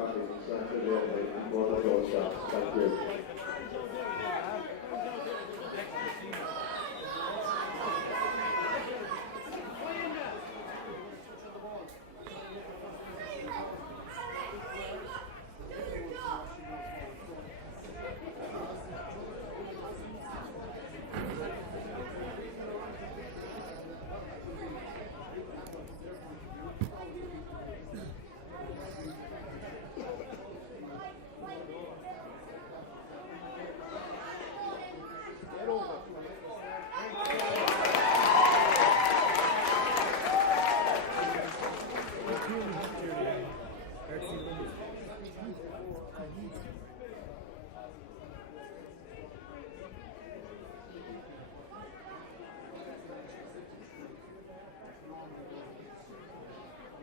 Thank you.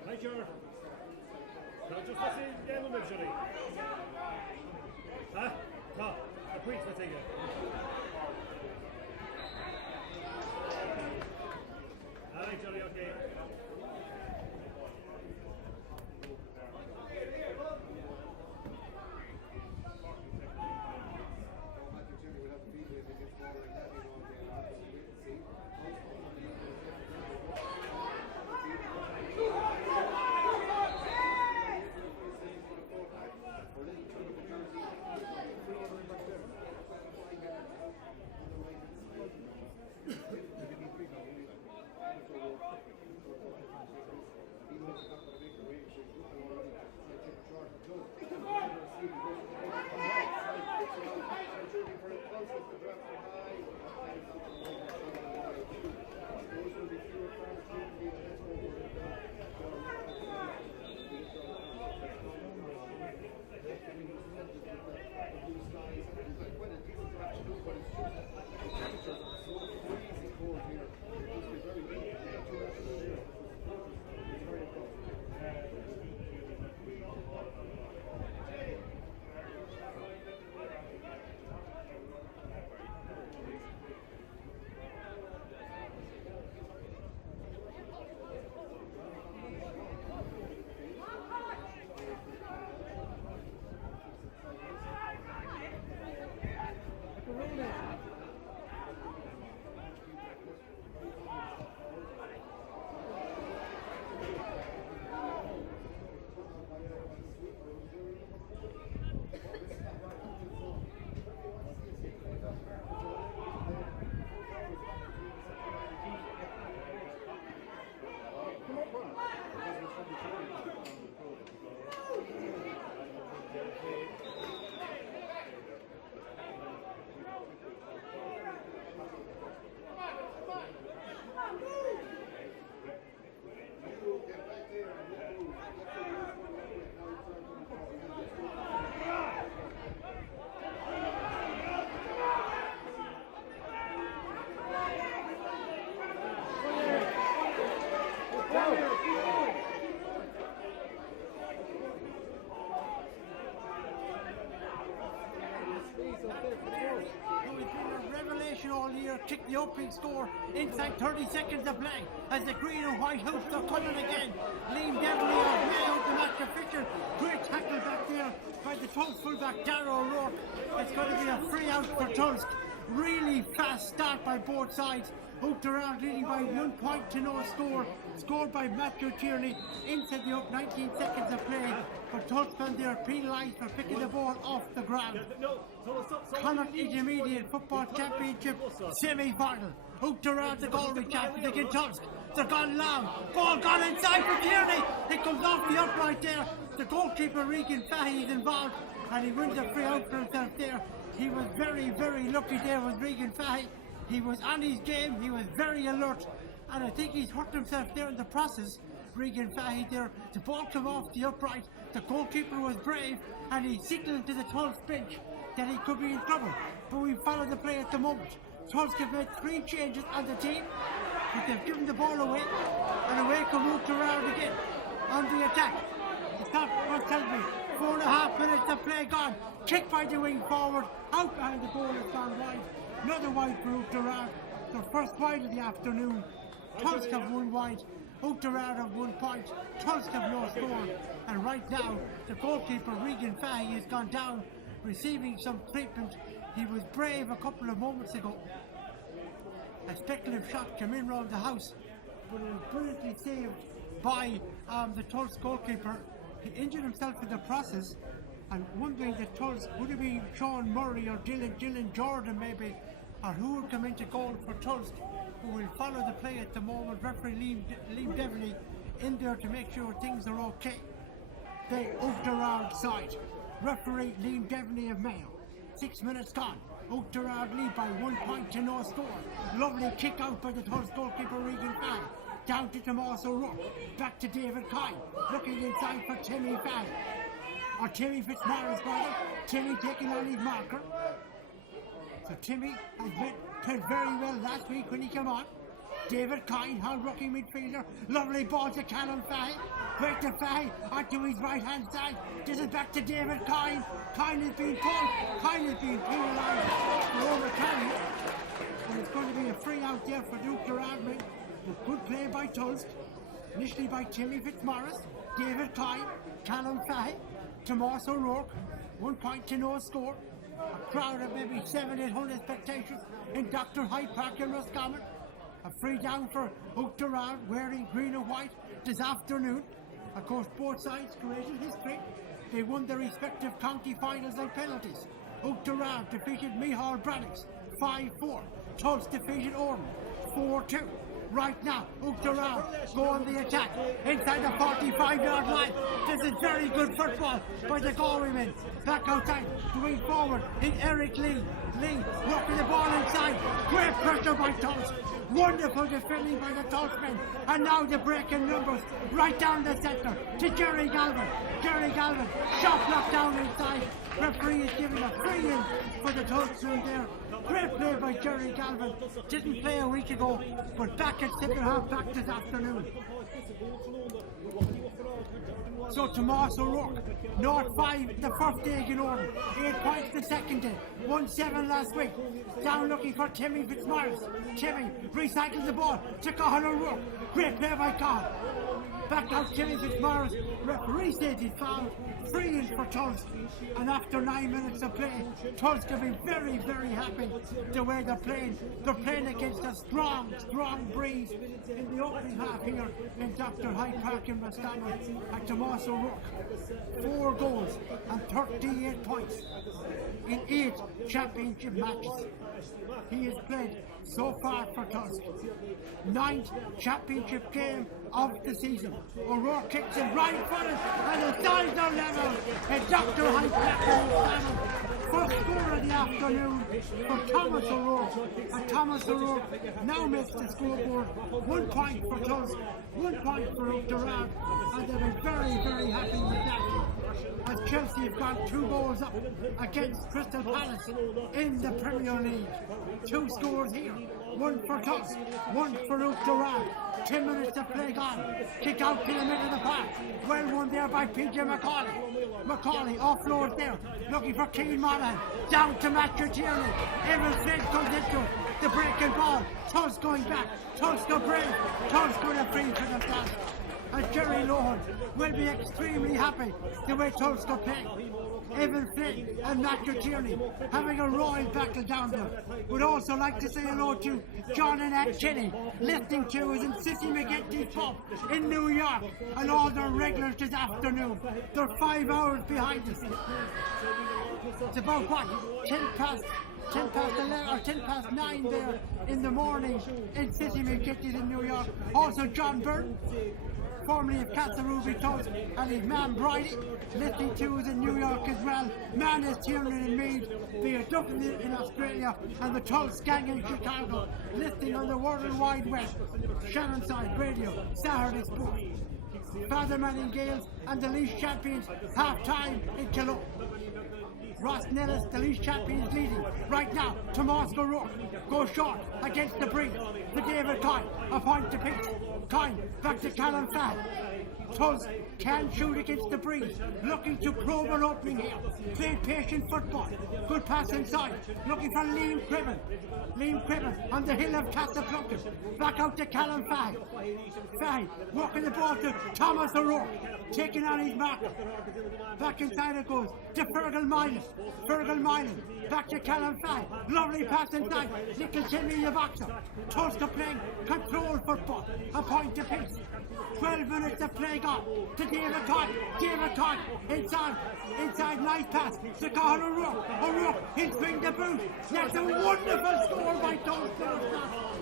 Major, now just let's see the element, Johnny. Huh? No, the points, let's take it. Alright, Johnny, okay. All year, kicked the opening score inside 30 seconds of play as the green and white hoops are coming again. Liam Deverley out way out the match official. Great tackle back there by the Tulsk fullback Darrow O'Rourke. It's going to be a free out for Tulsk. Really fast start by both sides. Oughterard leading by 1 point to no score. Scored by Matthew Tierney inside the up 19 seconds of play. But Tulsk and they are penalised for picking the ball off the ground. Connacht Intermediate Football Championship semi-final. Oughterard the goal champions against Tulsk. They're gone long. Ball gone inside for Tierney. It comes off the upright there. The goalkeeper Regan Fahy is involved and he wins a free out for himself there. He was very, very lucky there with Regan Fahy. He was on his game, he was very alert, and I think he's hurt himself there in the process. Regan Fahy there, the ball came off the upright, the goalkeeper was brave, and he signalled to the Tulsk bench that he could be in trouble. But we follow the play at the moment. Tulsk have made 3 changes on the team, but they've given the ball away, and away come Oughterard again on the attack. It's not what tells me. 4.5 minutes of play gone. Kick by the wing forward, out behind the goal, it's gone wide. Another wide for Oughterard. Their first wide of the afternoon. Tulsk have 1 wide. Oughterard have 1 point. Tulsk have no score. And right now, the goalkeeper, Regan Fahey, has gone down, receiving some treatment. He was brave a couple of moments ago. A speculative shot came in round the house, but it was brilliantly saved by the Tulsk goalkeeper. He injured himself in the process, and wondering that Tulsk, would it be Sean Murray or Dylan Jordan maybe, or who would come into goal for Tulsk, who will follow the play at the moment. Referee Liam Devaney in there to make sure things are okay. The Oughterard side. Referee Liam Devaney of Mayo. 6 minutes gone. Oughterard lead by 1 point to no score. Lovely kick out by the Tulsk goalkeeper Regan Fahey. Down to Tomas O'Rourke. Back to David Kine. Looking inside for Timmy Fahey. Or Timmy Fitzmaurice rather. Timmy taking on his marker. So Timmy has played very well last week when he came on. David Kine, hard-working midfielder. Lovely ball to Callum Fahey. Break to Fahey onto his right-hand side. This is back to David Kine. Kine is being pulled. Kine is being penalised for overturning. And it's going to be a free out there for Duke Gerardman. Good play by Tulsk. Initially by Timmy Fitzmaurice. David Kine. Callum Fahey. Tomas O'Rourke. 1 point to no score. A crowd of maybe 700-800 spectators in Dr. Hyde Park in Roscommon. A free down for Oughterard, wearing green and white this afternoon. Of course, both sides created history. They won their respective county finals on penalties. Oughterard defeated Mihal Brannix 5-4. Tulsk defeated Orton 4-2. Right now, Oughterard go on the attack inside the 45-yard line. This is very good football by the Galway men. Back outside, going forward in Eric Lee. Lee working the ball inside. Great pressure by Tulsk. Wonderful defending by the Tulsk men. And now the break in numbers right down the centre to Jerry Galvin. Jerry Galvin, shot knocked down inside. Referee is giving a free in for the Tulsk through there. Great play by Jerry Galvin. Didn't play a week ago, but back at second half back this afternoon. So Tomas O'Rourke, North 5 the first day in order, 8 points the second day, 1-7 last week. Down looking for Timmy Fitzmaurice. Timmy recycles the ball to Cathal O'Rourke. Great play by Cathal. Back out Timmy Fitzmaurice. Referee says he's fouled. Free in for Tulsk. And after 9 minutes of play, Tulsk have been very, very happy the way they're playing. They're playing against a strong, strong breeze in the opening half here in Dr. Hyde Park in Roscommon at Tomas O'Rourke. 4 goals and 38 points in 8 championship matches. He has played so far for Tulsk. 9th championship game of the season. O'Rourke kicks it right footed and the sides are level. And Dr. Hyde Park first score of the afternoon for Thomas O'Rourke. And Thomas O'Rourke now makes the scoreboard. 1 point for Tulsk, 1 point for Oughterard, and they'll be very, very happy with that. As Chelsea have gone 2 goals up against Crystal Palace in the Premier League. 2 scores here, 1 for Tulsk, 1 for Oughterard. 10 minutes of play gone. Kick out to the middle of the park. Well won there by PJ McCauley. McCauley offload there, looking for Keane Monaghan. Down to Matthew Tierney. Evan Flynn comes into it. The breaking ball. Tulsk going back. Tulsk are brave. Tulsk going to free for themselves. And Jerry Lohan will be extremely happy the way Tulsk are playing. Evan Flynn and Matthew Tierney having a royal battle down there. Would also like to say hello to John and Ann Kenny, listening to us in Sissy McGinty's pub in New York, and all their regulars this afternoon. They're 5 hours behind us. It's about what? 10 past 11 or 10 past 9 there in the morning in Sissy McGinty's in New York. Also John Byrne, formerly of Catharuby Tulsk, and his man Bridie, listening to us in New York as well. Man is Tiernan in Mead, via Dublin in Australia, and the Tulsk gang in Chicago, listening on the World Wide Web. Shannonside Radio, Saturday Sport. Fatherman in Gales and the League champions, half time in Killow. Ross Nellis, the League champions, leading. Right now, Tomas O'Rourke goes short against the breeze. For David Kine, a point to Pete. Kine back to Callum Fahey. Tulsk can shoot against the breeze, looking to probe an opening here. Played patient football, good pass inside, looking for Liam Cribben. Liam Cribben on the hill of Casablanca, back out to Callum Fahy. Fahy walking the ball to Thomas O'Rourke, taking on his marker. Back inside it goes to Fergal Milan. Fergal Milan, back to Callum Fahy. Lovely pass inside, Nicholas Timmy the boxer. Tulsk are playing control football, a point apiece. 12 minutes of play gone to David Todd. David Todd inside, nice pass to Conor O'Rourke. O'Rourke, he'll swing the boot. That's a wonderful score by Tulsk.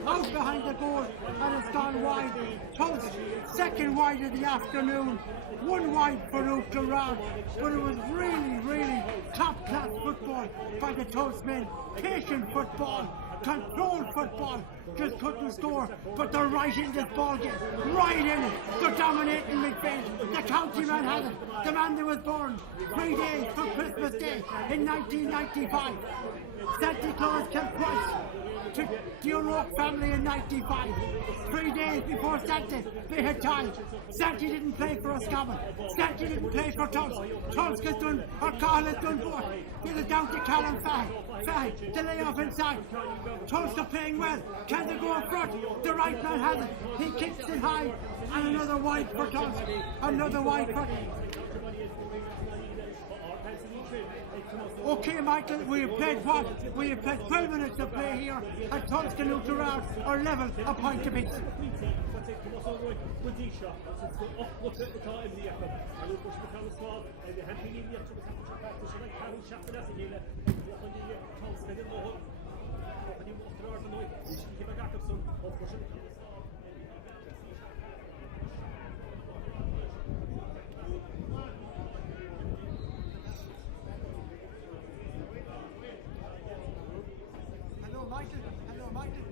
Out behind the goal and it's gone wide. Tulsk, second wide of the afternoon. One wide for Oughterard, but it was really top class football by the Tulsk men. Patient football, controlled football, just couldn't score, but they're right in this ball game, right in it. They're dominating midfield. The county man has it. The man that was born 3 days from Christmas Day in 1995. Santa Claus came twice to the O'Rourke family in 95. 3 days before Santa, they had tied. Santa didn't play for Roscommon. Santa didn't play for Tulsk. Tulsk has done, or Carl has done both. Get it down to Callum Fahy. Fahy, the layoff inside. Tulsk are playing well. Can they go up front? The right man has it. He kicks it high. And another wide for Tulsk. Another wide for... Okay, Michael, we have played what? We have played 12 minutes of play here at Tulsk and Oughterard are level a point apiece. Hello, Michael.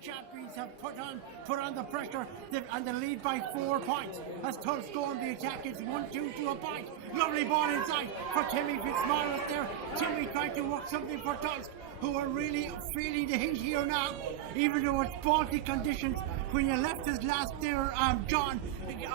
Champions have put on the pressure and the lead by 4 points as Tulsk go on the attack. It's 1-2 to a point. Lovely ball inside for Timmy Fitzmaurice there. Timmy trying to work something for Tulsk, who are really feeling the heat here now, even though it's Baltic conditions. When you left us last there, John,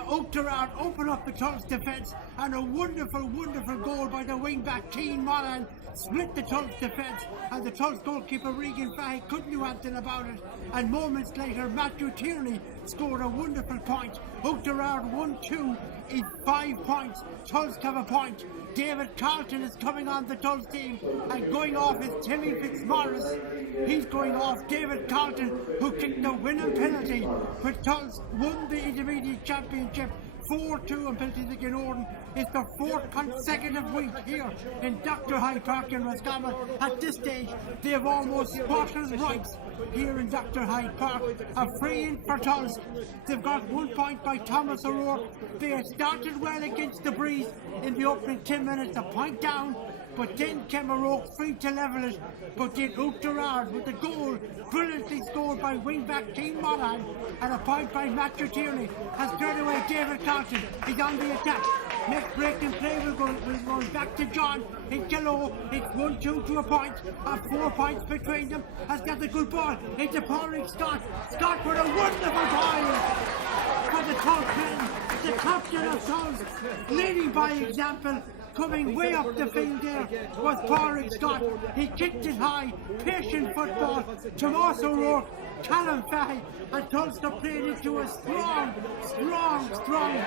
Oughterard opened up the Tulsk defence, and a wonderful goal by the wing-back Keane Moran split the Tulsk defence, and the Tulsk goalkeeper Regan Fahey couldn't do anything about it. And moments later, Matthew Tierney scored a wonderful point. Oughterard 1-2 is 5 points. Tulsk have a point. David Carlton is coming on the Tulsk team, and going off is Timmy Fitzmaurice. He's going off. David Carlton, who kicked the winning penalty when Tulsk won the intermediate championship 4-2 in penalties against Orden. It's the 4th consecutive week here in Dr. Hyde Park in Roscommon. At this stage, they have almost spotless rights here in Dr. Hyde Park. A free in for Tulsk. They've got 1 point by Thomas O'Rourke. They had started well against the Breeze in the opening 10 minutes, a point down. But then came O'Rourke free to level it. But then Oughterard with the goal, brilliantly scored by wing-back Keane Moran, and a point by Matthew Tierney has turned away David Carlton. He's on the attack. Next break in play, we're going back to John in Kilo. It's 1-2 to a point. 4 points between them. Has got the good ball into Patrick Scott. Scott with a wonderful ball for the Tulsk men. The captain of Tulsk, leading by example. Coming way up the field there was Patrick Scott. He kicked it high, patient football. Tomas O'Rourke, Callum Fahey, and Tulsk are playing into a strong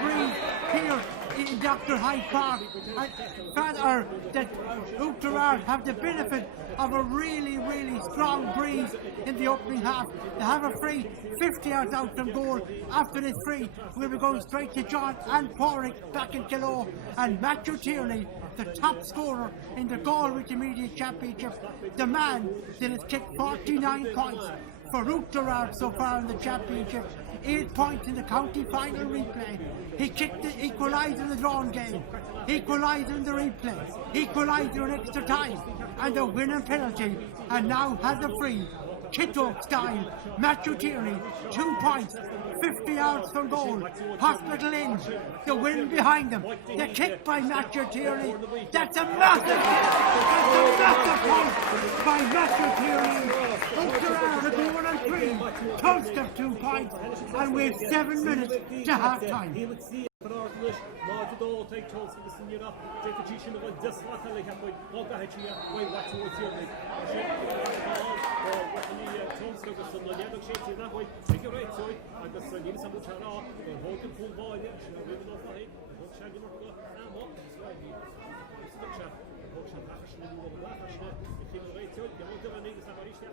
breeze here in Dr. Hyde Park. And further, that Oughterard have the benefit of a really strong breeze in the opening half. They have a free 50 yards out from goal. After this free, we'll be going straight to John and Porrick back in Kilo, and Matthew Tierney, the top scorer in the Galway Intermediate Championship, the man that has kicked 49 points for Oughterard so far in the championship, 8 points in the county final replay. He kicked the equaliser in the drawn game, equaliser in the replay, equaliser in extra time, and the winning penalty, and now has a free. Kitto style, Matthew Tierney, 2 points, 50 yards from goal. Hospital in, the wind behind them. The kick by Matthew Tierney. That's a massive point by Matthew Tierney. Oughterard are going on 3. Tulsk have 2 points, and we have 7 minutes to half time. Marjadol take Tulsk the senior take the Chishin of this Natalie Hapoy, Hachia, way watch what's your name. Tulsk of the Sunday, Shady that way, take your right side, and the Sunday Samuchara, the Hogan Pool Boy, living off the head, what shall you look and what is right here? Structure, what shall Hashna do over that Hashna, the King right side, the Hogan and Niggas Amarisha.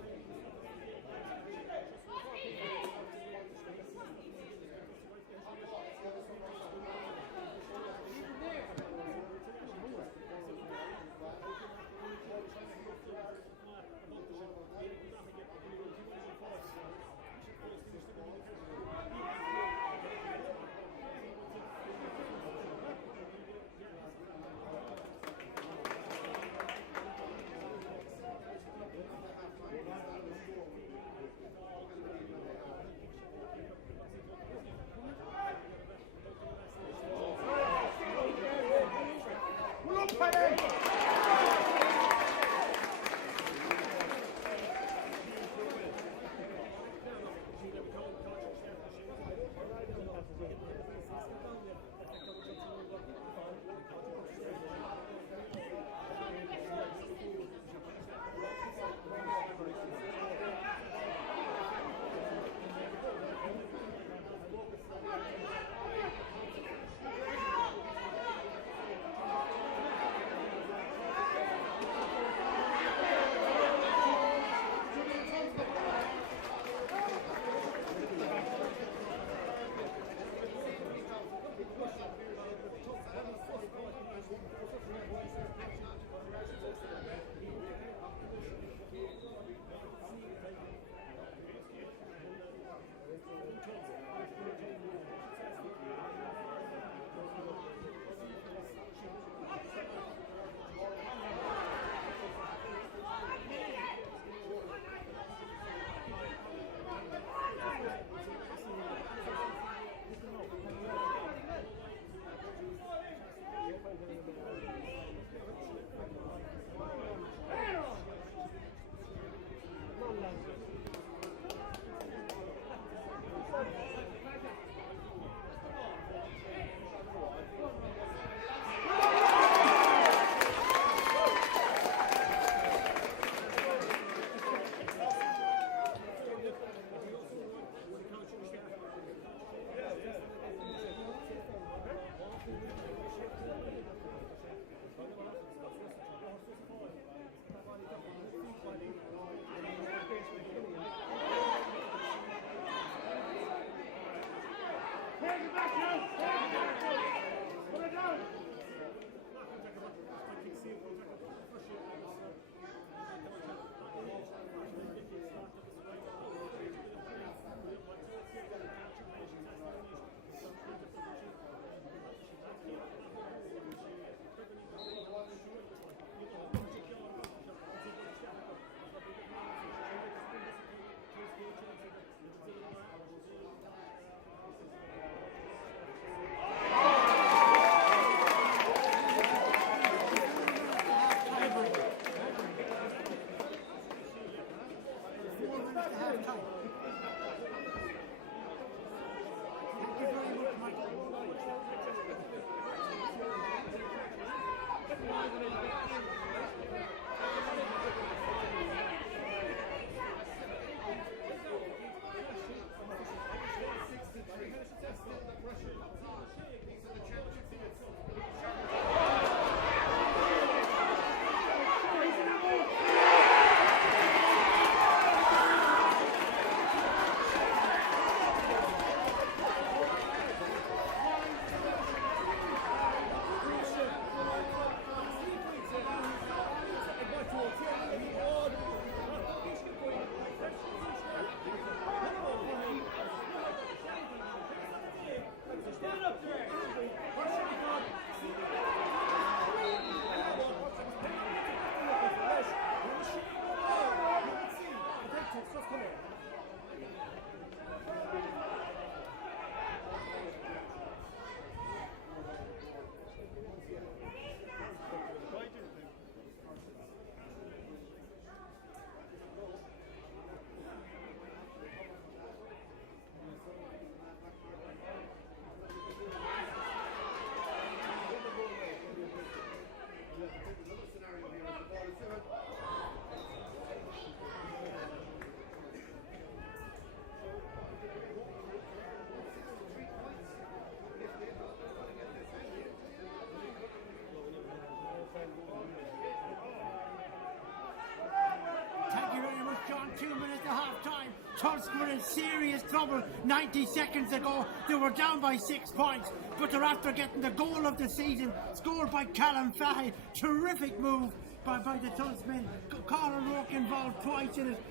2 minutes to half time. Tulsk were in serious trouble 90 seconds ago. They were down by 6 points, but they're after getting the goal of the season, scored by Callum Fahy. Terrific move by the Tulsk men. Conor Rourke involved twice in it.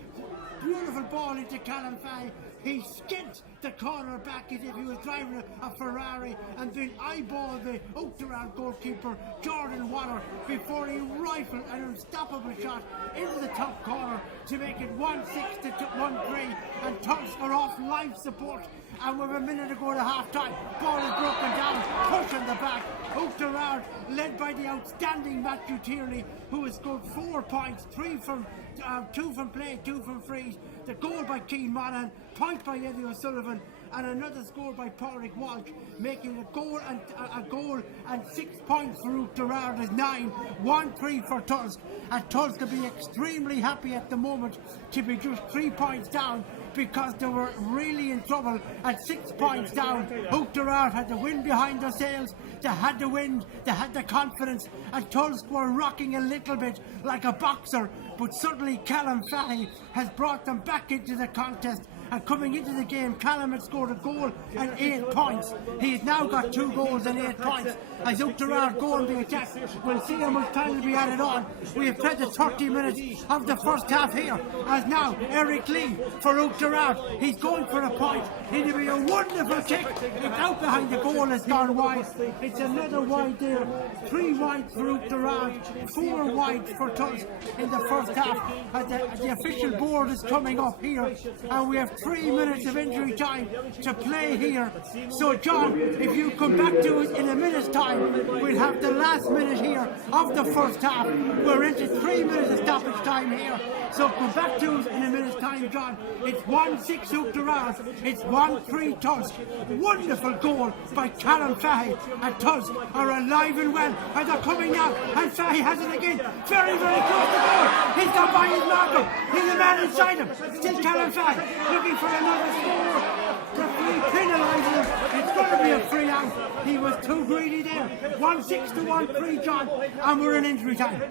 Beautiful ball into Callum Fahy. He skipped the corner back as if he was driving a Ferrari and then eyeballed the Oughterard goalkeeper Jordan Waller before he rifled an unstoppable shot into the top corner to make it 1-6 to 1-3, and Tulsk are off life support. And with a minute to go to half time, ball is broken down, pushing the back. Oughterard led by the outstanding Matthew Tierney, who has scored 4 points, 2 from play, 2 from frees. The goal by Keane Monaghan, point by Eddie O'Sullivan, and another score by Pádraig Walsh, making a goal and 6 points for Oughterard is 9, 1-3 for Tulsk. And Tulsk will be extremely happy at the moment to be just 3 points down, because they were really in trouble at 6 points down. Oughterard had the wind behind their sails, they had the wind, they had the confidence, and Tulsk were rocking a little bit like a boxer, but suddenly Callum Fahy has brought them back into the contest. And coming into the game, Callum had scored a goal and 8 points. He's now got 2 goals and 8 points. As Oughterard go on the attack, we'll see how much time will be added on. We have played the 30 minutes of the first half here. As now, Eric Lee for Oughterard. He's going for a point. It'll be a wonderful kick. It's out behind the goal, has gone wide. It's another wide there. 3 wide for Oughterard, 4 wide for Tulsk in the first half. As the official board is coming up here, and we have 3 minutes of injury time to play here. So John, if you come back to us in a minute's time, we'll have the last minute here of the first half. We're into 3 minutes of stoppage time here. So come back to us in a minute's time, John. It's 1-6 Oughterard, it's 1-3 Tulsk. Wonderful goal by Callum Fahy, and Tulsk are alive and well, and they're coming now, and Fahy has it again. Very, very close to goal. He's got by his marker. He's the man inside him. Still Callum Fahy looking for another score. Referee penalising him. It's going to be a free out. He was too greedy there. 1-6 to 1-3, John, and we're in injury time.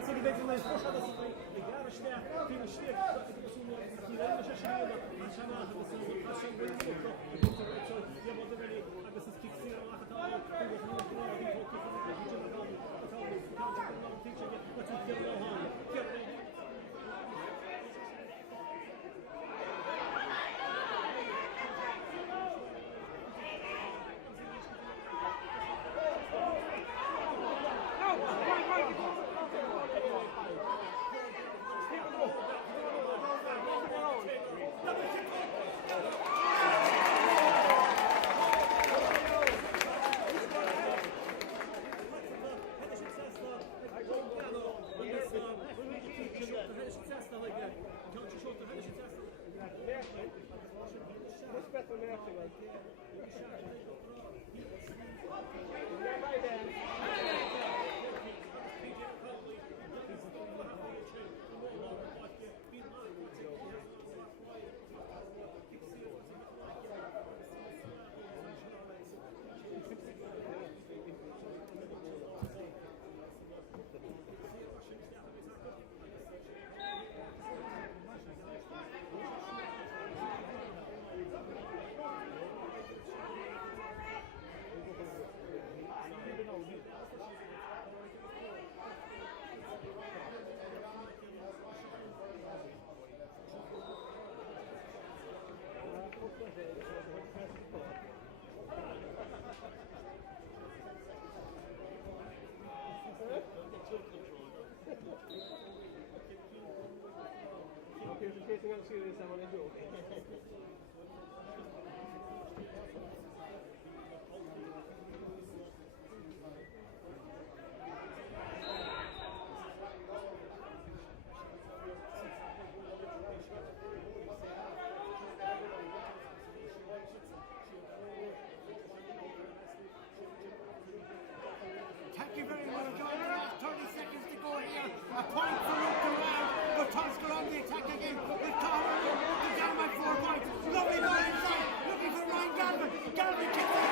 anything else serious I want to do. Thank you very much, John. The last 30 seconds to go here. A point for Oughterard, but Tulsk are on the attack again. With Connacht, they're down by 4 points. Lovely ball inside, looking for Ryan Galvin. Galvin kicks it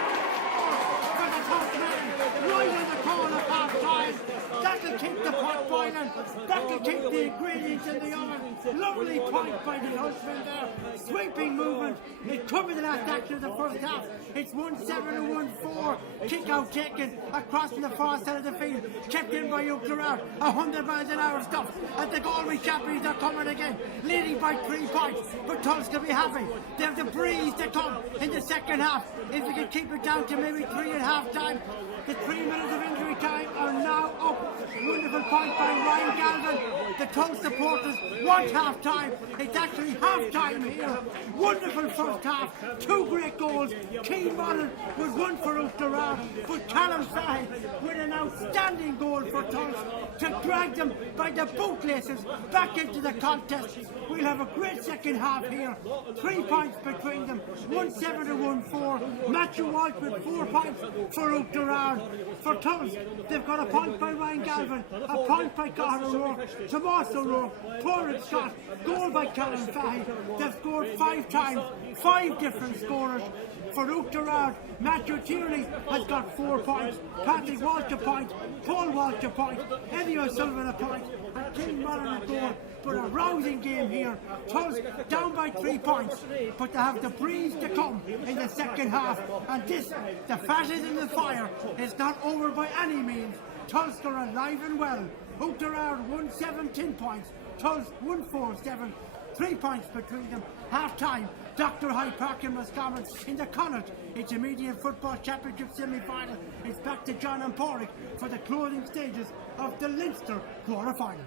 for the top man, right on the call of half time. That'll keep the pot boiling. That'll keep the ingredients in the oven. Lovely point by the husband there. Sweeping movement. It covered the last action of the first half. It's 1-7 and 1-4. Kick out taken across the far side of the field. Kept in by Oughterard. 100 miles an hour stuff. And the Galway champions are coming again. Leading by 3 points. But Tulsk will be happy. They have the breeze to come in the second half. If they can keep it down to maybe 3 at half time. The 3 minutes of injury time are now up. Wonderful point by Ryan Galvin. The Tulsk supporters want half time. It's actually half time here. Wonderful first half. 2 great goals. Keane Modern was one for Oughterard, but Callum Fahy with an outstanding goal for Tulsk to drag them by the bootlaces back into the contest. We'll have a great second half here. 3 points between them. 1-7 and 1-4. Matthew Walsh with 4 points for Oughterard. For Tulsk, they've got a point by Ryan Galvin, a point by Conor O'Rourke, Tomas O'Rourke, Torrid Scott, goal by Callum Fahy. They've scored 5 times, 5 different scorers. For Oughterard, Matthew Tierney has got 4 points, Patrick Walsh a point, Paul Walsh a point, Eddie O'Sullivan a point, and King Mullen a goal. But a rousing game here. Tulsk down by 3 points, but they have the breeze to come in the second half. And this, the fat is in the fire, is not over by any means. Tulsk are alive and well. Oughterard 1-7, points. Tulsk 1-4-7. 3 points between them. Half time. Dr. Hyde Park in Roscommon in the Connacht Intermediate Football Championship semi-final. It's back to John and Porrick for the closing stages of the Leinster quarter-final.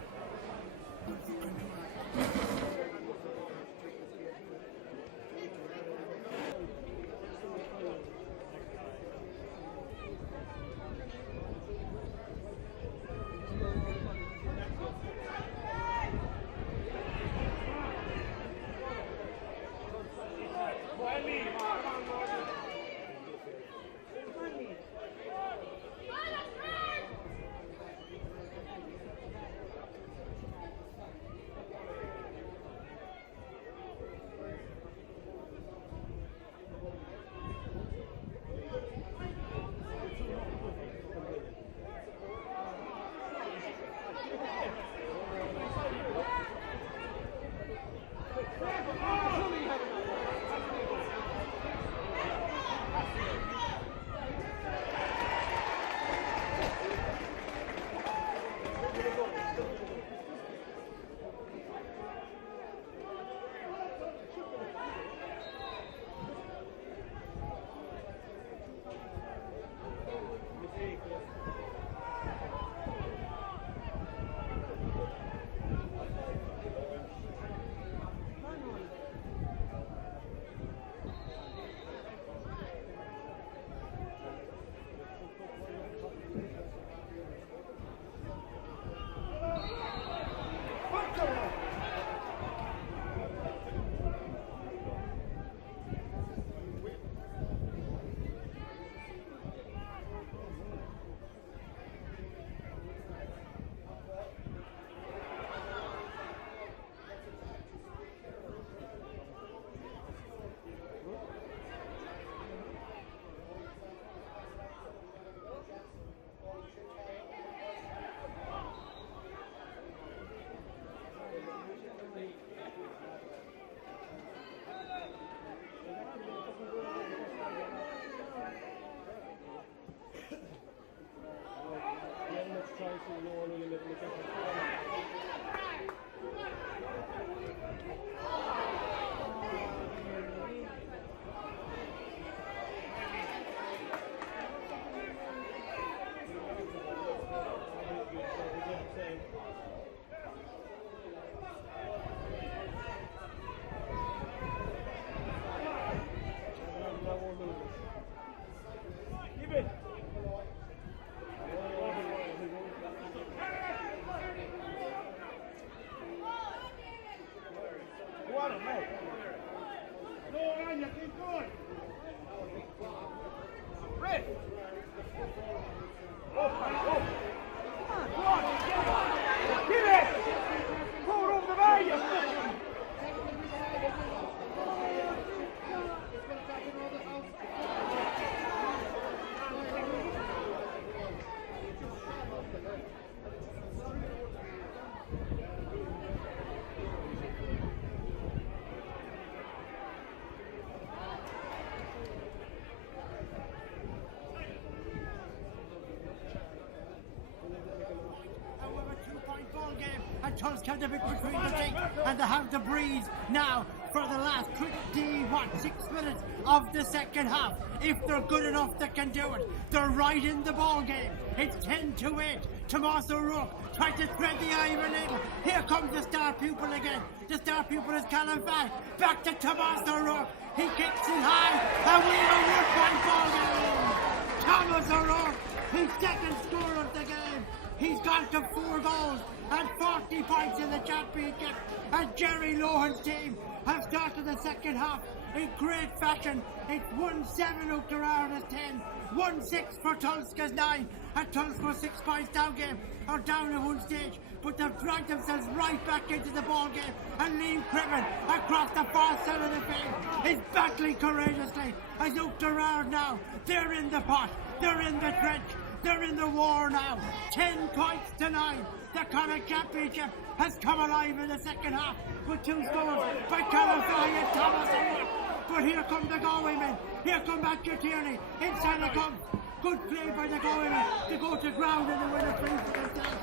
Tulsk have the bit between the teeth, and they have the breeze now for the last 6 minutes of the second half. If they're good enough, they can do it. They're right in the ball game. It's 10-8. Tomas O'Rourke trying to thread the eye of a needle. Here comes the star pupil again. The star pupil is Callum Fay. Back to Tomas O'Rourke. He kicks it high, and we have a 1-point ball game. Thomas O'Rourke, his second score of the game. He's gone to 4 goals and 40 points in the championship. And Jerry Lohan's team have started the second half in great fashion. It's 1-7 Oughterard is 10, 1-6 for Tulsk is 9, and Tulsk was 6 points down at one stage, but they've dragged themselves right back into the ball game, and Liam Cribbin across the far side of the field is battling courageously as Oughterard now, they're in the pot, they're in the trench, they're in the war now. 10 points to 9. The Connacht Championship has come alive in the second half with 2 scores by Callum Fay and Thomas O'Rourke. But here come the Galway men. Here come Matthew Tierney. Inside the comes. Good play by the Galway men to go to ground and the winner free for themselves.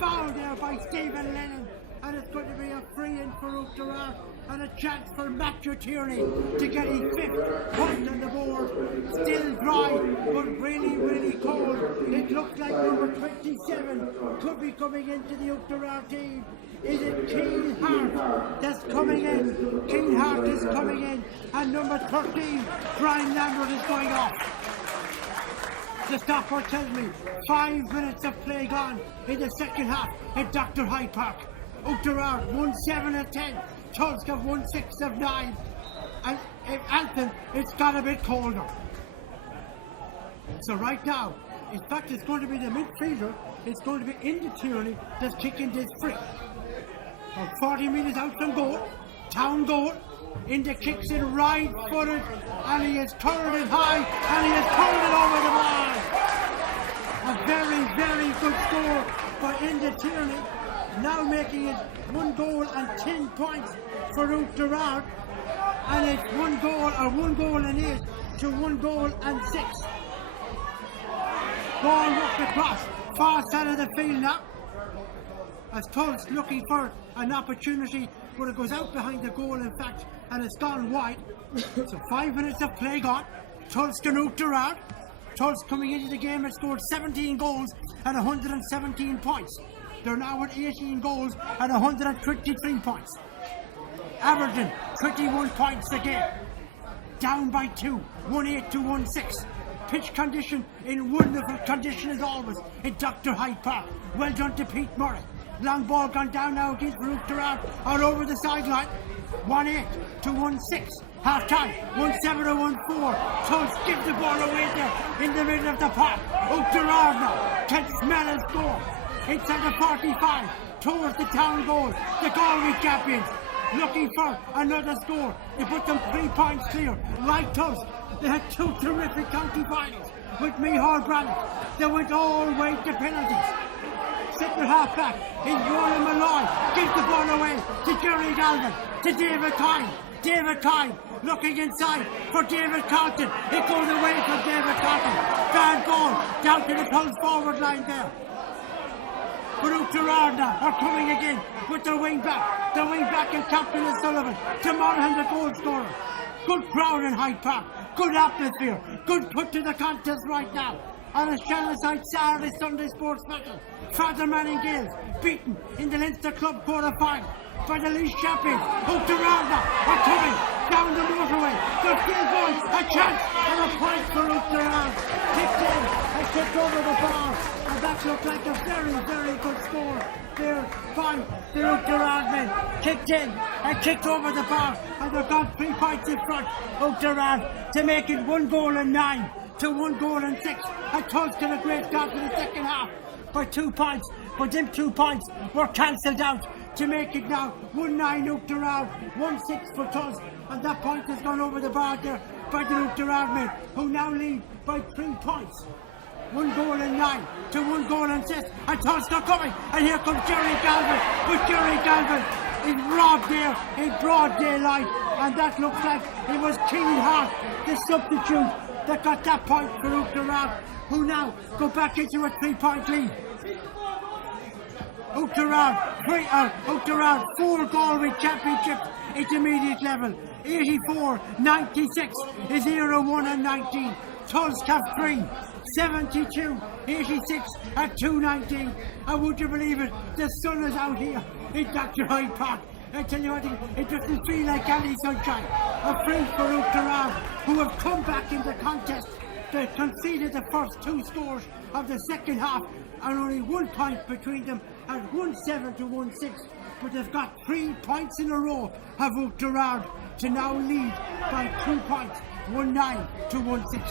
Fouled there by Stephen Lennon. And it's going to be a free in for Oughterard and a chance for Matthew Tierney to get his 5th point on the board. Still dry, but really, really cold. It looks like number 27 could be coming into the Oughterard team. Is it Keane Hart that's coming in? Keane Hart is coming in, and number 13, Brian Lambert, is going off. The stopper tells me 5 minutes of play gone in the second half at Dr. Hyde Park. Oughterard 1-7 of 10, Tulsk have 1-6 of 9, and in Alton it's got a bit colder. So right now, in fact it's going to be the midfielder, it's going to be Indy Tierney that's kicking this free. About 40 metres out from goal, town goal, Indy kicks it right footed, and he has turned it high, and he has turned it over the line. A very, very good score by Indy Tierney. Now making it 1 goal and 10 points for Oughterard, and it's 1 goal and 8 to 1 goal and 6. Ball worked across, far side of the field now, as Tulsk looking for an opportunity, but it goes out behind the goal in fact, and it's gone wide. So 5 minutes of play gone. Tulsk and Oughterard. Tulsk coming into the game has scored 17 goals and 117 points. They're now at 18 goals and 123 points. Aberdeen, 21 points a game. Down by 2, 1-8 to 1-6. Pitch condition in wonderful condition as always in Dr. Hyde Park. Well done to Pete Murray. Long ball gone down now against Oughterard all over the sideline. 1-8 to 1-6. Half time, 1-7 or 1-4. Tulsk gives the ball away there in the middle of the park. Oughterard now can smell his goal. Inside the 45, towards the town goal, the Galway champions, looking for another score. They put them 3 points clear, like Tulsk. They had 2 terrific county finals with Mihal Brannick. They went all the way to penalties. Centre half back is Roland Malloy, gives the ball away to Jerry Galvin, to David Kine. David Kine looking inside for David Carlton. It goes away from David Carlton. Bad ball down to the Tulsk forward line there. But Oughterard now are coming again with their wing back. The wing back is Captain Sullivan. To Monaghan, the goal scorer. Good crowd in Hyde Park. Good atmosphere. Good put to the contest right now. On a Shannon-side Saturday Sunday sports battle. Father Manning Gales beaten in the Leinster Club quarter-final by the League champions. Oughterard now are coming down the motorway. They're still going. A chance and a point for Oughterard. Kicked in and kicked over the bar. And that looked like a very, very good score there by the Oughterard men. Kicked in and kicked over the bar. And they've got 3 points in front. Oughterard to make it 1 goal and 9 to 1 goal and 6. And Tulsk had a great start in the second half by 2 points. But them 2 points were cancelled out to make it now 1-9 Oughterard, 1-6 for Tulsk. And that point has gone over the bar there by the Oughterard men, who now lead by 3 points. 1 goal and 9 to 1 goal and 6. And Tulsk are coming. And here comes Jerry Galvin. But Jerry Galvin is robbed there in broad daylight. And that looks like it was Keane Hart, the substitute, that got that point for Oughterard, who now go back into a 3-point lead. Oughterard 4 Galway Championships intermediate level. 84, 96 is 0-1 and 19. Tulsk have 3. 72, 86 at 219. And would you believe it? The sun is out here in Dr. Hyde Park. I tell you what, it doesn't feel like any sunshine. A free for Oughterard, who have come back in the contest. They conceded the first 2 scores of the second half, and only 1 point between them at 1-7 to 1-6. But they've got 3 points in a row of Oughterard to now lead by 2 points, 1-9 to 1-6.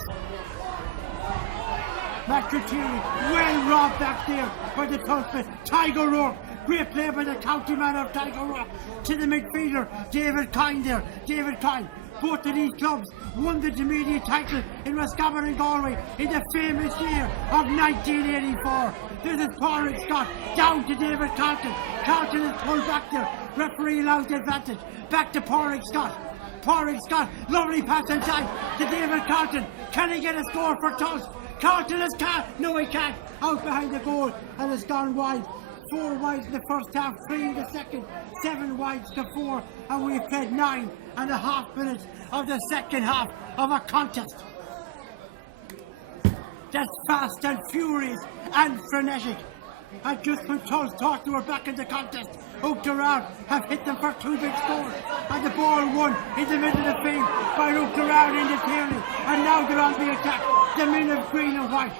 McCreary, well robbed back there by the Tulskman. Tiger Rourke, great play by the county man of Tiger Rourke to the midfielder, David Kine there. David Kine. Both of these clubs won the intermediate title in Roscommon and Galway in the famous year of 1984. This is Padraig Scott down to David Carlton. Carlton is pulled back there. Referee allows the advantage. Back to Padraig Scott. Padraig Scott, lovely pass inside to David Carlton. Can he get a score for Tulsk? Carlton is can't. No, he can't. Out behind the goal and it's gone wide. 4 wides in the first half, 3 in the second, 7 wides to 4, and we've played 9.5 minutes of the second half of a contest that's fast and furious and frenetic. And just when Tulsk thought they were back in the contest, Oughterard have hit them for 2 big scores, and the ball won in the middle of the field by Oughterard in the Tierney, and now they're on the attack, the men of green and white.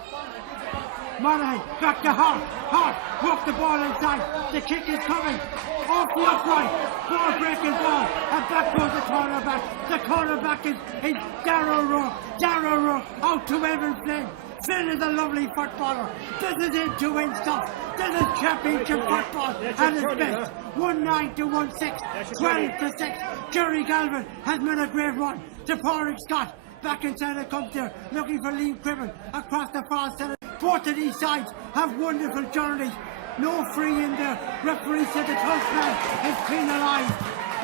Monaghan, back to Hart. Hart, walk the ball inside. The kick is coming. Off the upright. Ball breaking ball. And back goes the cornerback. The cornerback is Darragh Rourke. Darragh Rourke out to Evan Flynn. Flynn is a lovely footballer. This is it to win stuff. This is championship football at its best. 1-9 to 1-6. 12 to 6. Jerry Galvin has made a great run to Padraig Scott. Back inside the comes there, looking for Liam Cribben across the far side. Both of these sides have wonderful journeys. No free in there. Referee said the Tulsk man is penalised.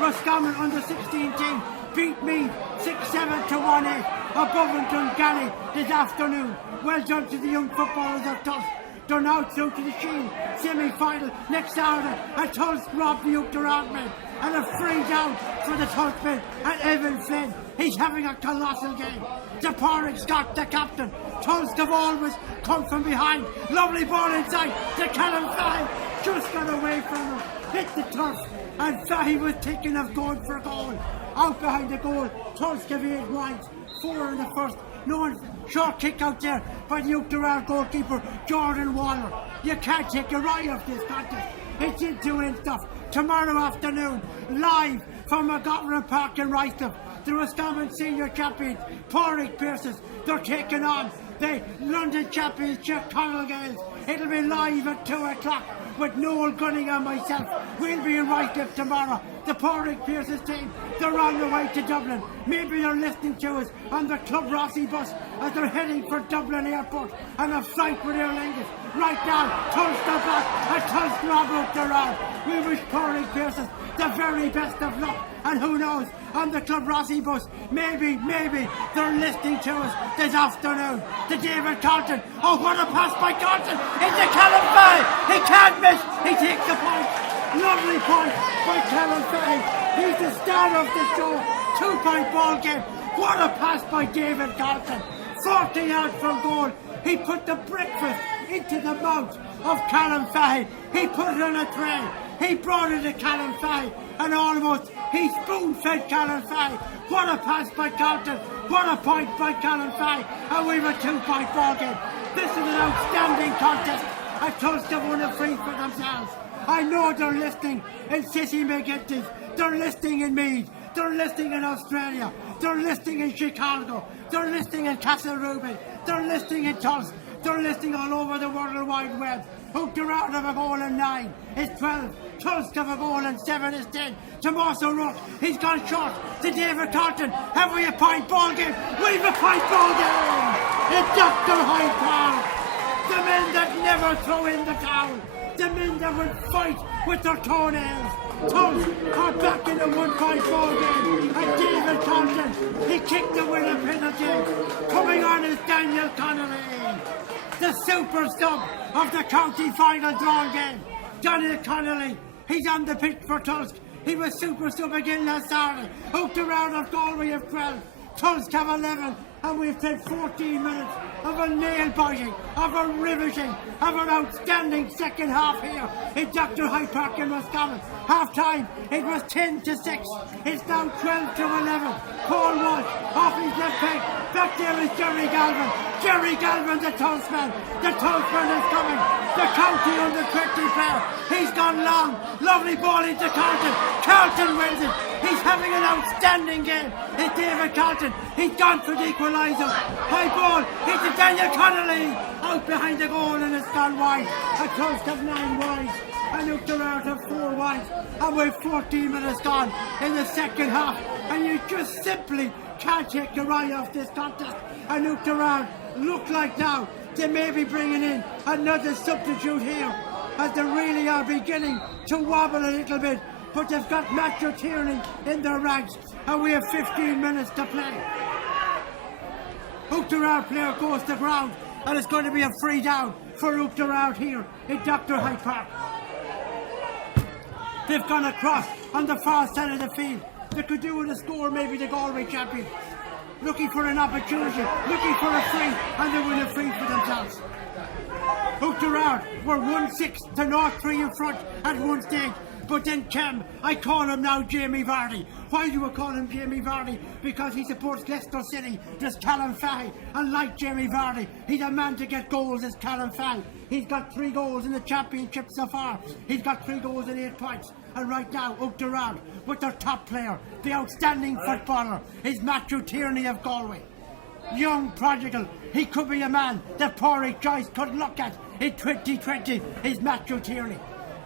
Roscommon under 16 team beat me 6-7 to 1-8 above in Dunganny this afternoon. Well done to the young footballers of Tulsk. They're now through to the Sheen semi-final next Saturday. And Tulsk robbed the Oughterard men. And a free down for the Tulsk men and Evan Flynn. He's having a colossal game. To Padraig Scott, the captain. Tulsk have always come from behind. Lovely ball inside to Callum Fahey. Just got away from him. Hit the turf. And Fahey was thinking of going for a goal. Out behind the goal. Tulsk have 8 wides. 4 in the first. No one. Short kick out there by the Oughterard goalkeeper, Jordan Waller. You can't take your eye off this contest. It's into win stuff. Tomorrow afternoon, live from McGovern Park in Ricetham, the Roscommon Senior Champions, Padraig Pearson. They're taking on the London Champions, Connell Gales. It'll be live at 2 o'clock with Noel Gunning and myself. We'll be in Ricetham tomorrow. The Padraig Pearson team, they're on their way to Dublin. Maybe they're listening to us on the Club Rossi bus as they're heading for Dublin Airport and a flight with Aer Lingus. Right now, Tulsk are back and Tulsk rob Oughterard. We wish Padraig Pearson the very best of luck, and who knows, on the Club Rossi bus, maybe they're listening to us this afternoon. To David Carlton. Oh, what a pass by Carlton into Callum Fahey. He can't miss. He takes the point. Lovely point by Callum Fahey. He's the star of the show. 2-point ball game. What a pass by David Carlton. 40 yards from goal. He put the breakfast into the mouth of Callum Fahey. He put it on a tray. He brought it to Callum Fahey and almost he spoon-fed Callum Fahey. What a pass by Carlton. What a point by Callum Fahey. And we have a 2-point ball game. This is an outstanding contest. And Tulsk have won a free for themselves. I know they're listening in City McGinty's. They're listening in Meath. They're listening in Australia. They're listening in Chicago. They're listening in Castleurbane. They're listening in Tulsk. They're listening all over the World Wide Web. Oughterard have a goal and 9 is 12. Tulsk have a goal and 7 is 10. Tomas O'Rourke, he's gone short to David Carlton. Have we a point ball game? We've a point ball game! It's Dr. Hyde Park. The men that never throw in the towel. The men that would fight with their toenails. Tulsk are back in a 1-point ball game. And David Carlton, he kicked the winner penalty. Coming on is Daniel Connolly, the super sub of the county final drawn game. Daniel Connolly, he's on the pitch for Tulsk. He was super sub again last Saturday. Oughterard of Galway have 12. Tulsk have 11. And we've played 14 minutes of a nail-biting, of a riveting, of an outstanding second half here in Dr. Hyde Park in Roscommon. Half time, it was 10-6. It's now 12-11. Paul Walsh off his left peg. Back there is Jerry Galvin. Jerry Galvin, the Tulskman. The Tulskman is coming. The county under 20 player. He's gone long. Lovely ball into Carlton. Carlton wins it. He's having an outstanding game. It's David Carlton. He's gone for the equaliser. High ball into Daniel Connolly. Out behind the goal and it's gone wide. A Tulsk have 9 wides. And Oughterard have 4 wides. And we've 14 minutes gone in the second half. And you just simply can't take your eye off this contest. And Oughterard look like now they may be bringing in another substitute here as they really are beginning to wobble a little bit. But they've got Matthew Tierney in their ranks and we have 15 minutes to play. Oughterard player goes to ground and it's going to be a free down for Oughterard here in Dr. Hyde Park. They've gone across on the far side of the field. They could do with a score, maybe the Galway champion. Looking for an opportunity, looking for a free, and they win a free for themselves. Oughterard were 1-6 to North 3 in front at one stage. But then Cam, I call him now Jamie Vardy. Why do I call him Jamie Vardy? Because he supports Leicester City, just Callum Fahy. And like Jamie Vardy, he's a man to get goals as Callum Fahy. He's got 3 goals in the championship so far. He's got 3 goals and 8 points. And right now, Oughterard, with their top player, the outstanding footballer, is Matthew Tierney of Galway. Young prodigal, he could be a man that Pádraig Joyce could look at in 2020, is Matthew Tierney.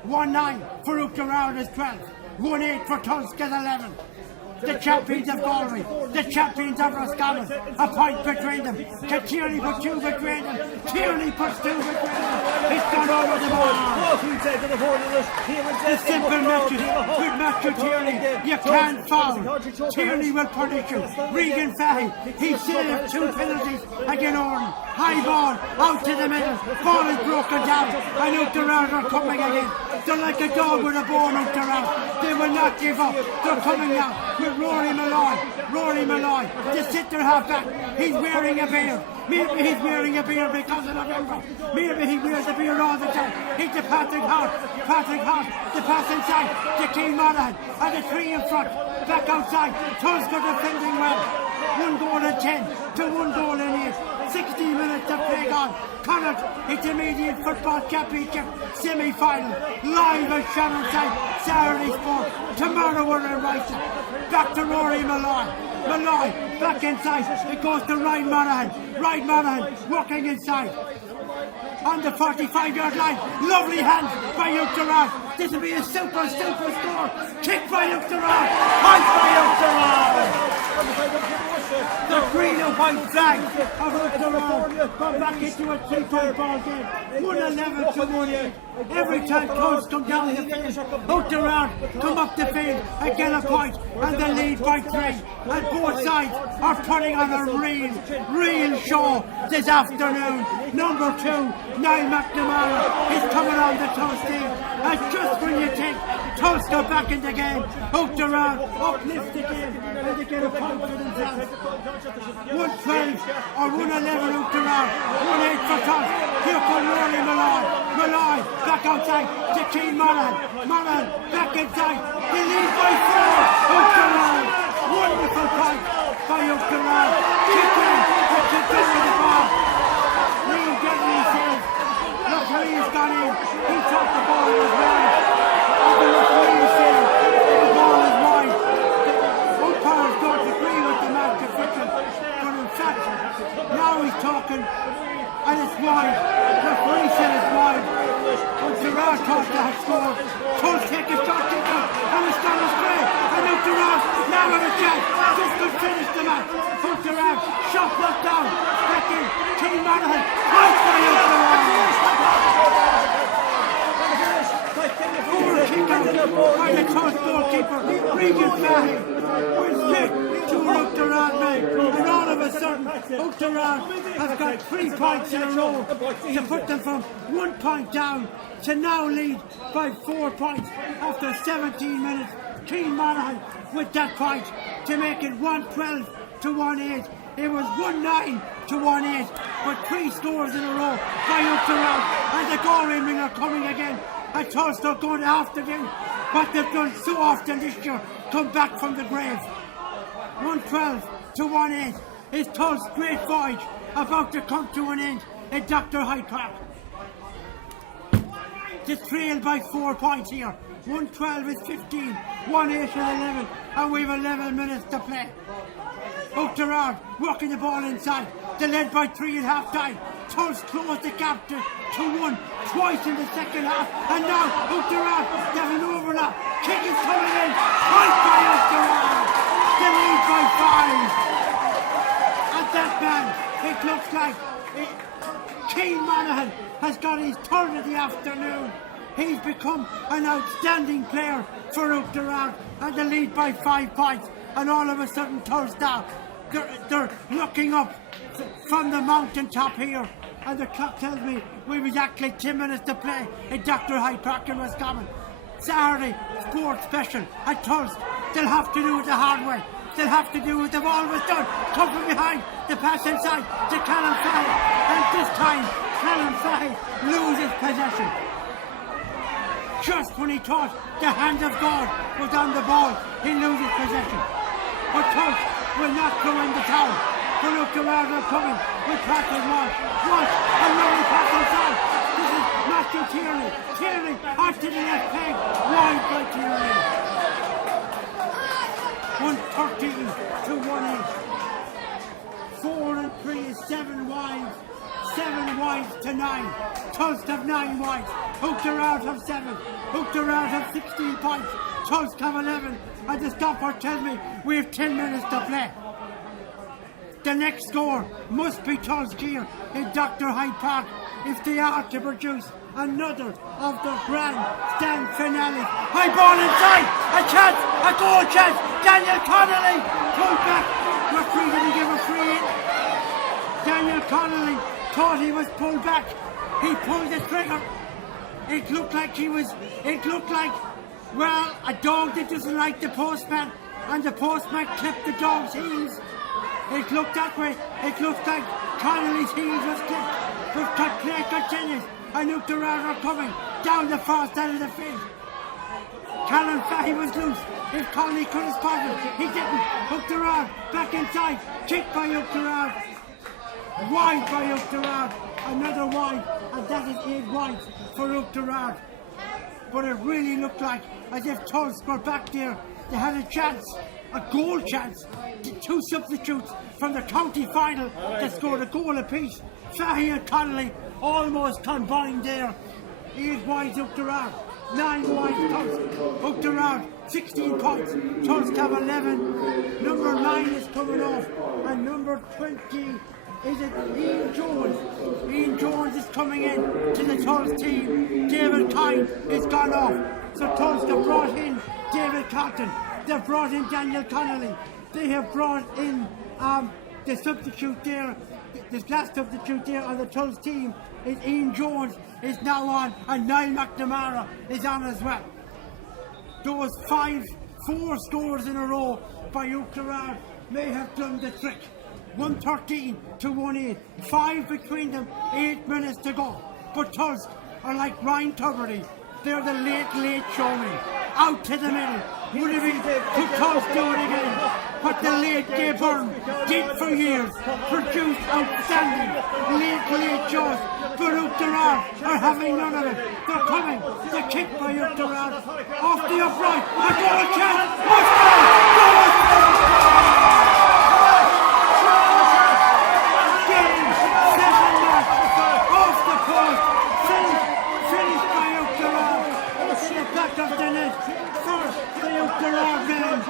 1-9 for Oughterard is 12. 1-8 for Tulsk is 11. The champions of Galway, the champions of Roscommon, a point between them. Can Tierney put 2 between them? Tierney puts 2 between them. He's gone over the ball. The simple message with Matthew Tierney, you can't foul. Tierney will punish you. Regan Fahy, he saved 2 penalties against Oran. High ball, out to the middle. Ball is broken down, and Oughterard are coming again. They're like a dog with a bone, Oughterard. They will not give up. They're coming now with Rory Malloy. Rory Malloy, the centre half back. He's wearing a beard. Maybe he's wearing a beard because of November. Maybe he wears a beard all the time. He's the Patrick Hart. Patrick Hart, the pass inside to Keane Monaghan. And the 3 in front. Back outside. Tulsk are defending well. 1 goal and 10 to 1 goal and 8. 60 minutes to play on. Connacht Intermediate Football Championship semi-final. Live at Shannonside, Saturday Sport. Tomorrow we're in Rice. Back to Rory Malloy. Malloy back inside. It goes to Ryan Monaghan. Ryan Monaghan walking inside. On the 45-yard line. Lovely hand by Oughterard. This will be a super score. Kick by Oughterard. Point by Oughterard. The green and white flag of Oughterard come back into a 3-point ball game. 1-11 to 1-8. Every time Tulsk come down the field, Oughterard come up the field and get a point, and they lead by 3. And both sides are putting on a real show this afternoon. Number 2, Niall McNamara, is coming on the Tulsk team. And just when you think Tulsk are back in the game, Oughterard uplift the game and they get a point for themselves. 1-12 or 1-11 Oughterard, 1-8 for Tulsk. Here comes Rory Malloy. Malloy back outside to Keane Monaghan. Monaghan back inside. They lead by 4. Oughterard. Wonderful point by Oughterard. Kick in. Kick in with the ball. Liam Deadly says, referee's gone in. He thought the ball was wide. And the referee said the ball is wide. Umpires don't agree with the match official. But in fact, now he's talking and it's wide. The referee said it's wide. Oughterard thought they had scored. Tulsk take a shot kicker and it's gone astray. And Oughterard now have a chance. This could finish the match. Oughterard shot knocked down. Back in. Keane Monaghan. Point by Oughterard. Poor kicker by the Tulsk goalkeeper. Regan Fahy was hit to Oughterard man. And all of a sudden Oughterard has got 3 points in a row to put them from 1 point down to now lead by 4 points after 17 minutes. Keane Monaghan with that point to make it 112 to 1-8. It was 1-9 to 1-8, but 3 scores in a row by Oughterard, and the goal are coming again. And Tulsk are going to have to do what they've done so often this year, come back from the grave. 112 to 1-8 is Tulsk's great voyage about to come to an end in Dr. Hyde Park. They trail by 4 points here. 112 is 15, 1-8 is 11, and we've 11 minutes to play. Oughterard working the ball inside. They led by 3 at half time. Tulsk closed the gap to 1 twice in the second half, and now Oughterard have an overlap. Kick is coming in. Point by Oughterard. They lead by 5. And that man, it looks like Keane Monaghan has got his turn of the afternoon. He's become an outstanding player for Oughterard, and they lead by 5 points. And all of a sudden, Tulsk now, they're looking up from the mountaintop here, and the clock tells me we've exactly 10 minutes to play in Dr. Hyde Park in Roscommon. Saturday sports special at Tulsk. They'll have to do it the hard way. They'll have to do what they've always done. Come from behind, the pass inside to Callum Fahey, and this time Callum Fahey loses possession. Just when he thought the hand of God was on the ball, he loses possession. But Tulsk will not go in the town. The Oughterard are coming with Patrick Walsh. Walsh, a lovely pass inside. This is Matthew Tierney. Tierney onto the left peg. Wide by Tierney. 113 to 1-8. 4 and 3 is 7 wides. 7 wides to 9. Tulsk have 9 wides. Oughterard have 7. Oughterard have 16 points. Tulsk have 11. And the stopper tells me we have 10 minutes to play. The next score must be Tulsk here in Dr. Hyde Park if they are to produce another of the grand stand finales. High ball inside, a chance, a goal chance. Daniel Connolly pulled back. Referee didn't give a free in. Daniel Connolly thought he was pulled back. He pulled the trigger. It looked like, well, a dog that doesn't like the postman, and the postman clipped the dog's heels. It looked that way. It looked like Connolly's heels was clipped. But play continues, and Oughterard are coming down the far side of the field. Callum Fahey was loose. If Connolly could have spotted, he didn't. Oughterard back inside. Kick by Oughterard. Wide by Oughterard. Another wide, and that is 8 wides for Oughterard. But it really looked like as if Tulsk were back there. They had a chance, a goal chance. 2 substitutes from the county final that scored a goal apiece. Fahey and Connolly almost combined there. 8 wides Oughterard, 9 wides Tulsk. Oughterard 16 points. Tulsk have 11. Number 9 is coming off, and number 20. Is it Ian Jones? Ian Jones is coming in to the Tulsk team. David Kine is gone off. So Tulsk have brought in David Cotton. They've brought in Daniel Connolly. They have brought in the substitute there. This last substitute there on the Tulsk team is Ian Jones is now on, and Niall McNamara is on as well. Those 4 scores in a row by Oughterard may have done the trick. 113 to 1-8. 5 between them, 8 minutes to go. But Tulsk are like Ryan Tuberty. They're the late showman. Out to the middle. Would have been to Tulsk do it again. What the late Gay Byrne did for years. Produced outstanding late shows. But Oughterard are having none of it. They're coming. The kick by Oughterard. Off the upright. A goal chance.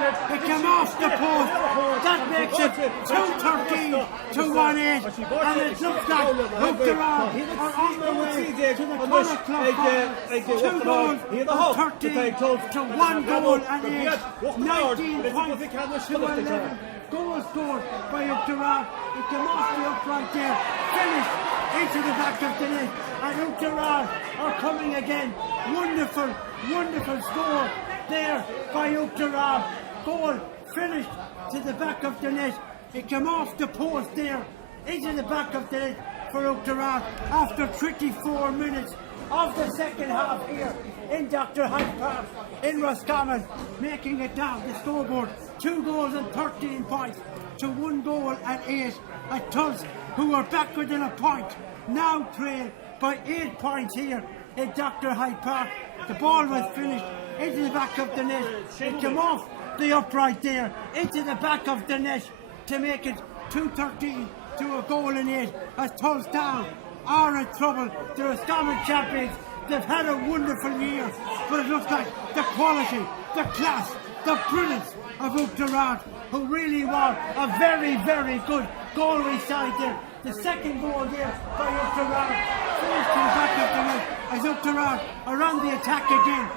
It came off the post. That makes it 213 to 1-8, and it looks like Oughterard are on the way to the Connacht Club final. 2 goals of 13 to 1 goal and 8. 19 points to 11. Goal scored by Oughterard. It came off the upright there. Finished into the back of the net. And Oughterard are coming again. Wonderful, wonderful score there by Oughterard. Goal finished to the back of the net. It came off the post there into the back of the net for Oughterard after 24 minutes of the second half here in Dr. Hyde Park in Roscommon, making it down the scoreboard 2 goals and 13 points to 1 goal and 8 at Tulsk, who are back within a point, now trailed by 8 points here in Dr. Hyde Park. The ball was finished into the back of the net. It came off the upright there into the back of the net to make it 2-13 to a goal and 8 as Tulsk Town are in trouble. The Roscommon champions. They've had a wonderful year, but it looks like the quality, the class, the brilliance of Oughterard, who really was a very, very good goal side there. The second goal there by Oughterard finished to the back of the net as Oughterard are on the attack again,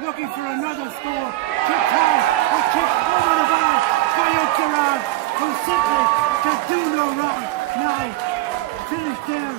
looking for another score. Kick high, a kick over the bar by Oughterard, who simply can do no wrong. Now, finished there.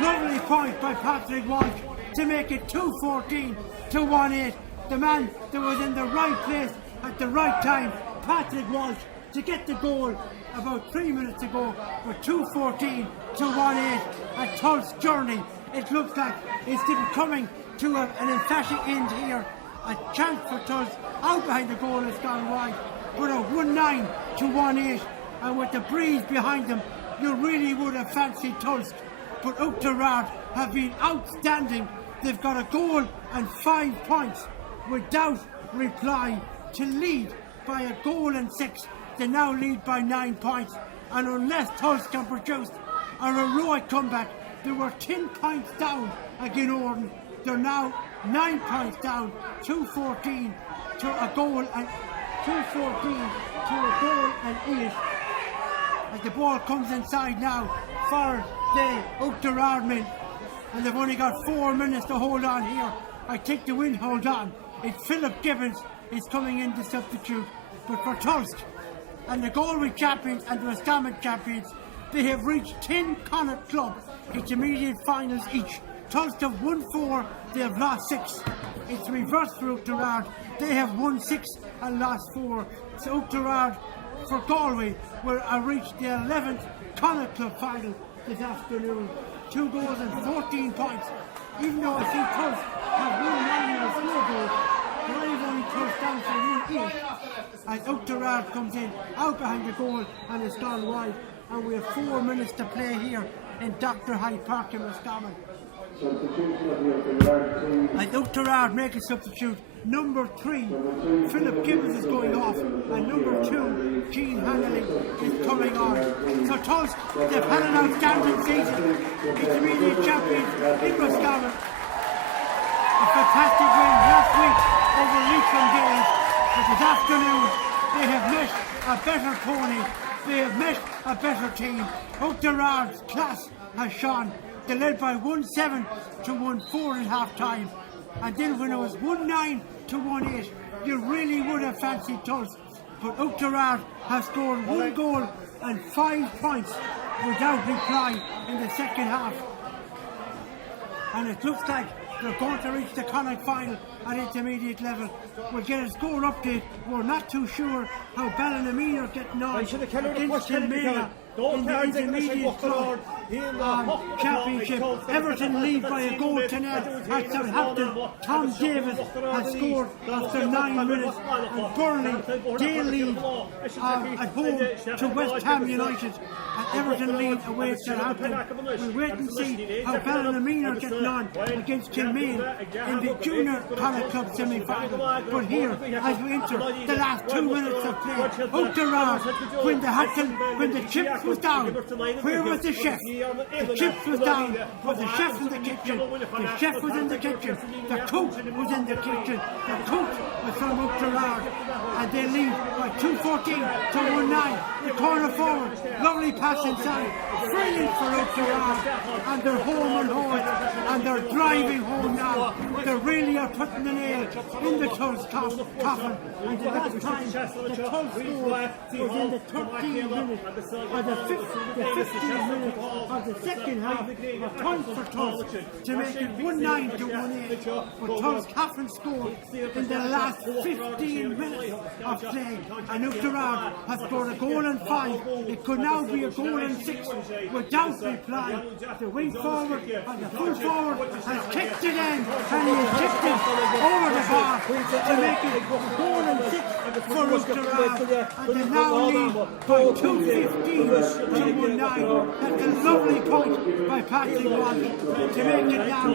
Lovely point by Patrick Walsh to make it 2-14 to 1-8. The man that was in the right place at the right time, Patrick Walsh, to get the goal about 3 minutes ago for 2-14 to 1-8 at Tulsk's journey. It looks like it's coming to an emphatic end here. A chance for Tulsk out behind the goal has gone wide, but a 1-9 to 1-8, and with the breeze behind them, you really would have fancied Tulsk. But Oughterard have been outstanding. They've got a goal and 5 points without reply to lead by a goal and 6. They now lead by 9 points. And unless Tulsk can produce a heroic comeback, they were 10 points down against Orden. They're now 9 points down, 2-14 to a goal and 8. As the ball comes inside now for the Oughterard men, and they've only got 4 minutes to hold on here. I think the wind hold on. It's Philip Gibbons is coming in to substitute. But for Tulsk and the Galway champions and the Roscommon champions, they have reached 10 Connacht clubs intermediate finals each. Tulsk have won 4, they have lost 6. It's reversed for Oughterard. They have won 6 and lost 4. So Oughterard for Galway will reach their 11th Connacht club final this afternoon. 2 goals and 14 points. Even though I think Tulsk have won 9 or 4 goals, but I've only Tulsk down for 1-8. As Oughterard comes in out behind the goal and it's gone wide. And we have 4 minutes to play here in Dr. Hyde Park in Roscommon. As Oughterard make a substitute, number 3, Philip Gibbons is going off, and number 2, Gene Hanley is coming on. So Tulsk, they've had an outstanding season. Intermediate champions in Roscommon. A fantastic win last week over Leitrim Gaels, but this afternoon they have met a better pony. They have met a better team. Oughterard's class has shone. They led by 1-7 to 1-4 at half time. And then when it was 1-9 to 1-8, you really would have fancied Tulsk. But Oughterard have scored 1 goal and 5 points without reply in the second half. And it looks like they're going to reach the Connacht final at intermediate level. We'll get a score update. We're not too sure how Ballinamean are getting on against Kilmena in the intermediate club championship. Everton lead by a goal to nil at Southampton. Tom Davis has scored after 9 minutes, and Burnley they lead at home to West Ham United, and Everton lead away to Southampton. We'll wait and see how Ballinamean are getting on against Kilmane in the Junior Connacht Club semi-final. But here, as we enter the last 2 minutes of play, Oughterard, when the chips was down, where was the chef? The chips was down, but the chef in the kitchen. The chef was in the kitchen. The cook was in the kitchen. The cook was from Oughterard, and they lead by 2:14 to 1-9. The corner forward, lovely pass inside, brilliant for Oughterard, and they're home and home, and they're driving home now. They really are putting the nail in the Tulsk coffin. And the last time the Tulsk score was in the 13th minute, or the 15th minute of the second half, a point for Tulsk to make it 1-9 to 1-8. But Tulsk haven't scored in the last 15 minutes of play, and Oughterard has scored a goal and 5. It could now be a goal and 6 without reply. The wing forward and the full forward has kicked it in, and he has kicked it over the bar to make it a goal and 6 for Oughterard, and they now lead by 2:15 to 1-9. That's a lovely point by Patrick Walsh to make it now 2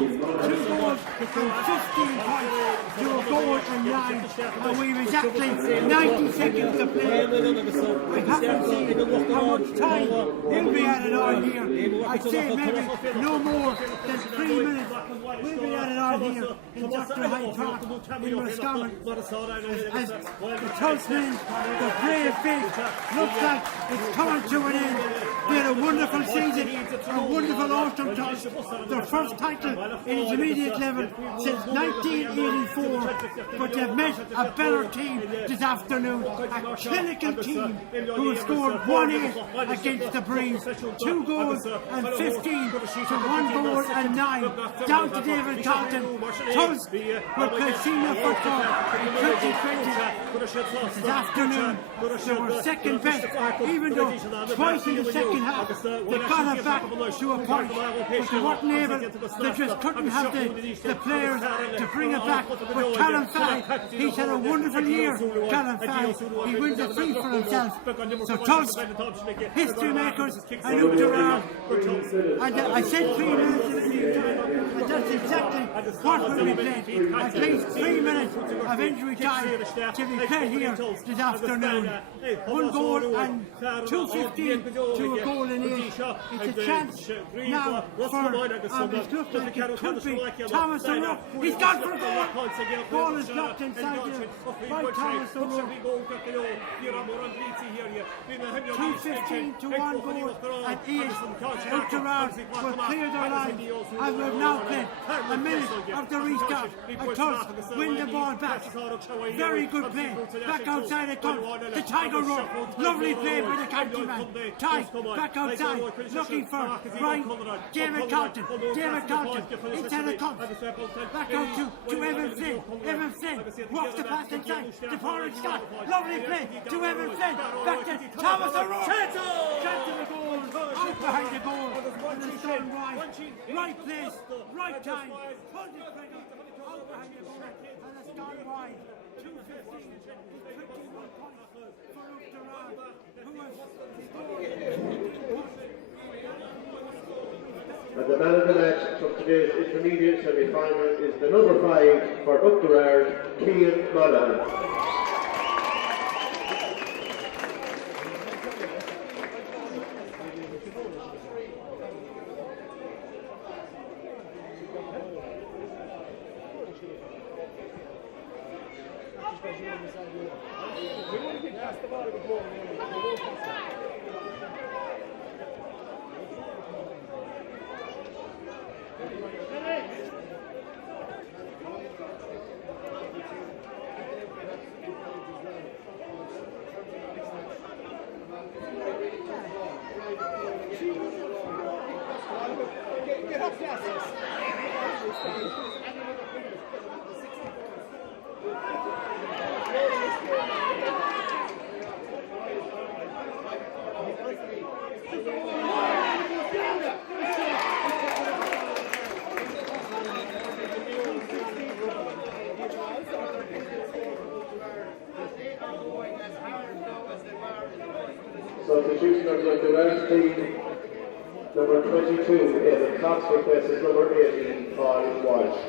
goals and 15 points to a goal and 9, and we've exactly 90 seconds to play. I haven't seen how much time he'll be added on here. I'd say maybe no more than 3 minutes. We'll be added on here in Dr. Hyde Park in Roscommon as the Tulsmen, the brave faith, looks like it's coming to an end. They had a wonderful season, a wonderful autumn Tulsk, their first title in intermediate level since 1984, but they've met a better team this afternoon, a clinical team who have scored 1-8 against the Breeze, 2 goals and 15 to 1 goal and 9, down to David Carlton. Tulsk will play senior football in 2020. This afternoon they were second best, even though twice in the second half they got it back to a point, but they weren't able, they just couldn't have the players to bring it back. But Callum Fay, he's had a wonderful year. Callum Fay, he wins a 3 for himself. So Tulsk, history makers and Oughterard, and I said 3 minutes in the time, and that's exactly what will be played. At least 3 minutes of injury time to be played here this afternoon. 1 goal and 2:15 to a goal and 8. It's a chance now for, it looks like it could be Thomas O'Rourke. He's gone for a goal. Ball is blocked inside here by Thomas O'Rourke. 2:15 to 1 goal and 8. Oughterard will clear their line, and we've now played a minute of the restart. And Tulsk win the ball back. Very good play. Back outside it comes. The Tiger Road. Lovely play by the countryman. Ty back outside, looking for Brian David Carlton. David Carlton inside the comes. Back out to Evan Flynn. Evan Flynn walks the pass inside to Porridge Scott. Lovely play to Evan Flynn. Back to Thomas O'Rourke. Chance of the goal. Out behind the goal. And it's done right. Right place, right time. Pulled it quick. Out behind the goal. And it's gone wide. 2:15 is 21 points for Oughterard, who has scored. And the man of the match from today's intermediate semi-final is the number 5 for Oughterard, Cian Monaghan. Substitution of the Oughterard team, number 22, Evan Cox replaces number 18, Paul Walsh.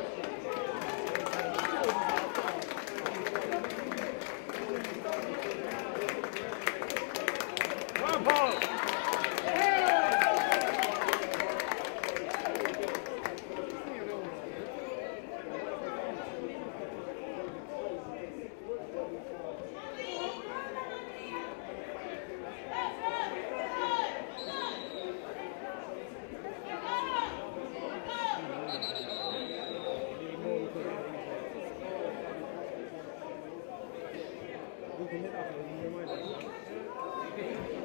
something like that.